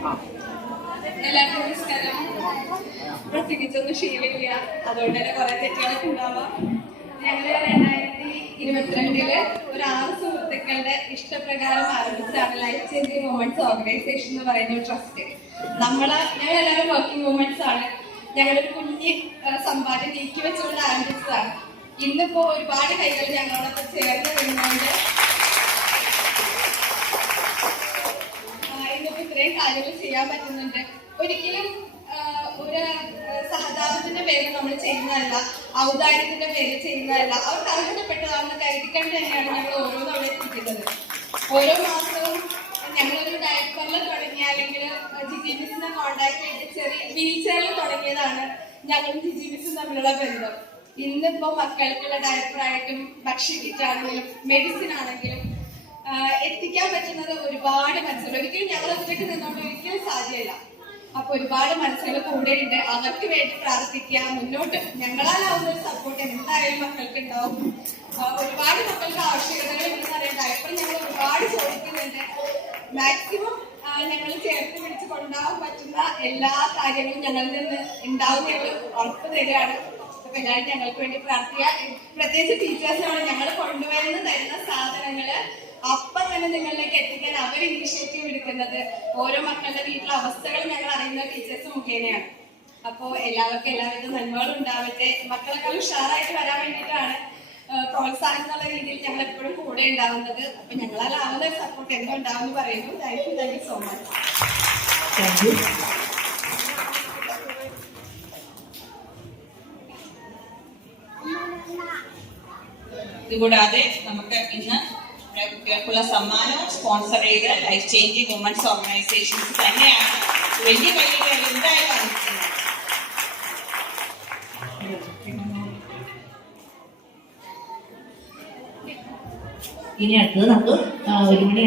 എല്ലാവർക്കും നമസ്കാരം. പ്രത്യേകിച്ചൊന്നും ശീലമില്ല, അതുകൊണ്ട് തന്നെ കുറെ തെറ്റുകളൊക്കെ ഉണ്ടാവാം. ഞങ്ങള് 2022 ഒരു 6 സുഹൃത്തുക്കളുടെ ഇഷ്ടപ്രകാരം ആരംഭിച്ചാണ് ലൈഫ് ചേഞ്ചിങ് വുമൻസ് ഓർഗനൈസേഷൻ എന്ന് പറയുന്ന ഒരു ട്രസ്റ്റ്. ഞങ്ങളെല്ലാവരും വർക്കിംഗ് വുമൻസ് ആണ്. ഞങ്ങളുടെ ഒരു കുഞ്ഞ് സമ്പാദ്യം നീക്കി വെച്ചുകൊണ്ട് ആരംഭിച്ചതാണ്. ഇന്നിപ്പോ ഒരുപാട് കൈകൾ ഞങ്ങളോടൊപ്പം ചേർന്ന് വരുന്നുണ്ട്. ഇന്നിപ്പോ ഇത്രയും കാര്യങ്ങൾ ചെയ്യാൻ പറ്റുന്നുണ്ട്. ഒരിക്കലും ഒരു സഹതാപത്തിന്റെ പേര് നമ്മൾ ചെയ്യുന്നതല്ല, ഔദാര്യത്തിന്റെ പേര് ചെയ്യുന്നതല്ല. അവർക്ക് അർഹതപ്പെട്ടതാണെന്ന് കരുതിക്കൊണ്ട് തന്നെയാണ് ഞങ്ങൾ ഓരോന്നും അവിടെ എത്തിക്കുന്നത്. ഓരോ മാസവും ഞങ്ങളൊരു ഡയപ്പറിൽ തുടങ്ങിയ, അല്ലെങ്കിൽ ജിജി മിസ്സിനെ കോണ്ടാക്ട് ചെയ്ത് ചെറിയ വീൽ ചെയറിൽ തുടങ്ങിയതാണ് ഞങ്ങളും ജിജി മിസ്സും തമ്മിലുള്ള ബന്ധം. ഇന്നിപ്പോ മക്കൾക്കുള്ള ഡയപ്പറായിട്ടും ഭക്ഷ്യ കിറ്റാണെങ്കിലും മെഡിസിൻ ആണെങ്കിലും എത്തിക്കാൻ പറ്റുന്നത് ഒരുപാട് മനസ്സുകൾ. ഒരിക്കലും ഞങ്ങൾ ഒറ്റയ്ക്ക് നിന്നുകൊണ്ട് ഒരിക്കലും സാധ്യമല്ല. അപ്പൊ ഒരുപാട് മനസ്സുകൾ കൂടെയുണ്ട്. അവർക്ക് വേണ്ടി പ്രാർത്ഥിക്കുക. മുന്നോട്ട് ഞങ്ങളാലാവുന്ന ഒരു സപ്പോർട്ട് എന്തായാലും മക്കൾക്ക് ഉണ്ടാവും. ഒരുപാട് മക്കൾക്ക് ആവശ്യകതകൾ ഉണ്ടെന്ന് അറിയാം. ഡയപ്പർ ഞങ്ങൾ ഒരുപാട് ചോദിക്കുന്നുണ്ട്. മാക്സിമം ഞങ്ങൾ ചേർത്ത് പിടിച്ച് കൊണ്ടുപോകാൻ പറ്റുന്ന എല്ലാ കാര്യങ്ങളും ഞങ്ങളിൽ നിന്ന് ഉണ്ടാവും ഞങ്ങൾ ഉറപ്പ് തരികയാണ്. അപ്പൊ എല്ലാവരും ഞങ്ങൾക്ക് വേണ്ടി പ്രാർത്ഥിക്കുക. പ്രത്യേകിച്ച് ടീച്ചേഴ്സിനാണ് ഞങ്ങൾ കൊണ്ടുവരുന്ന തരുന്ന സാധനങ്ങള് അപ്പം തന്നെ നിങ്ങളിലേക്ക് എത്തിക്കാൻ അവർ ഇനിഷ്യേറ്റീവ് എടുക്കുന്നത്. ഓരോ മക്കളുടെ വീട്ടിലെ അവസ്ഥകൾ ഞങ്ങൾ അറിയുന്ന ടീച്ചേഴ്സ് മുഖേനയാണ്. അപ്പോ എല്ലാവർക്കും എല്ലാവിധ നന്മകളും ഉണ്ടാവട്ടെ. മക്കളെക്കാൾ ഉഷാറായിട്ട് വരാൻ വേണ്ടിയിട്ടാണ് പ്രോത്സാഹനം എന്നുള്ള രീതിയിൽ ഞങ്ങൾ എപ്പോഴും കൂടെ ഉണ്ടാവുന്നത്. അപ്പൊ ഞങ്ങളാലാവുന്ന ഒരു സപ്പോർട്ട് എന്തോ ഉണ്ടാവും പറയുന്നു. Thank you so much. ഇതുകൂടാതെ നമുക്ക് ഇന്ന് കുട്ടികൾക്കുള്ള സമ്മാനവും സ്പോൺസർ ചെയ്ത് ലൈഫ് ചേഞ്ചിങ് വുമൻസ് ഓർഗനൈസേഷൻസ് തന്നെയാണ്. വലിയ കൈകൾ എന്തായാലും അറിയിക്കുന്നത്. ഇനി അടുത്തത് നമുക്ക് 1 മണി